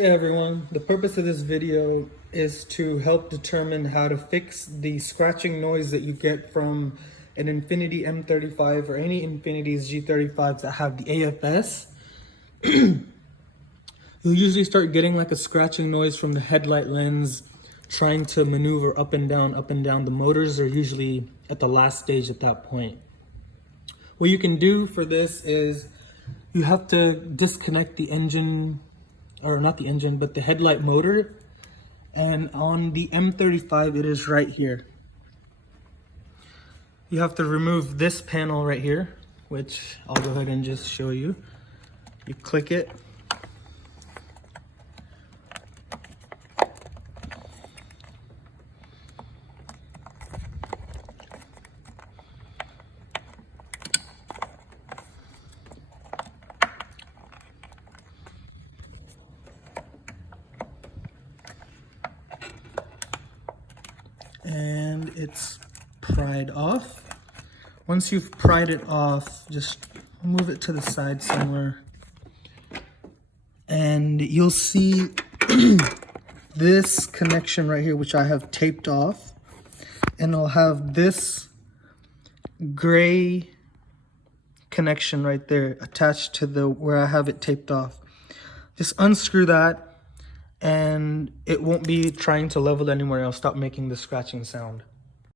Hey everyone, the purpose of this video is to help determine how to fix the scratching noise that you get from an Infiniti M35 or any Infinitis G35s that have the AFS. You'll usually start getting like a scratching noise from the headlight lens trying to maneuver up and down, up and down. The motors are usually at the last stage at that point. What you can do for this is you have to disconnect the engine, or not the engine, but the headlight motor. And on the M35, it is right here. You have to remove this panel right here, which I'll go ahead and just show you. You click it. And it's pried off. Once you've pried it off, just move it to the side somewhere. And you'll see this connection right here, which I have taped off. And I'll have this gray connection right there attached to the where I have it taped off. Just unscrew that and it won't be trying to level anymore. It'll stop making the scratching sound.